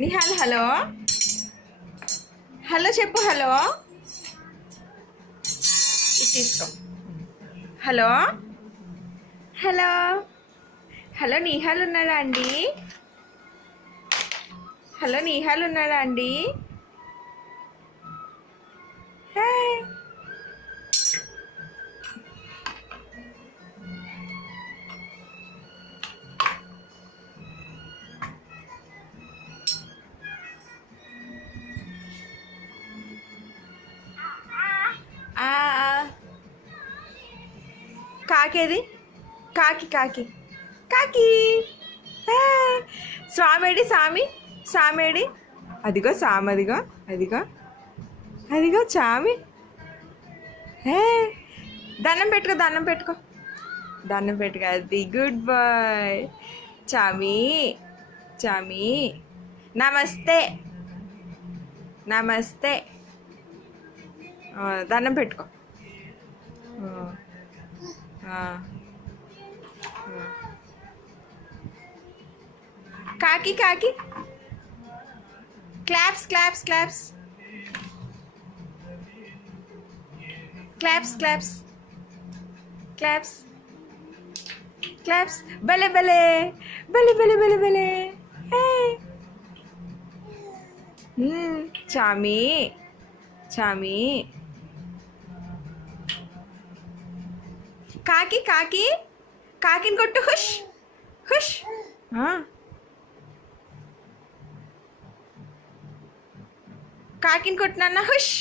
Nihal hello hello చెప్పు. Hello ఇది తీసుకో. హలో హలో హలో నిహాల్ ఉన్నాడా అండి? హలో నిహాల్ ఉన్నాడా అండి? హాయ్. కాకేది? కాకి కాకి కాకి. స్వామేడి సామి సామేడి? అదిగో సామి, అదిగో అదిగో అదిగో చామి. దండం పెట్టుకో, దండం పెట్టుకో, దండం పెట్టుకో. అది గుడ్ బాయ్. చామి చామి నమస్తే నమస్తే. దండం పెట్టుకో. కాకి కాకి claps claps claps claps claps claps claps. భలే భలే భలే భలే భలే భలే. చామి చామి. కాకి కాకి కాకిని కొట్టు. Hush hush. కాకిని కొట్టు నాన్న. హుష్.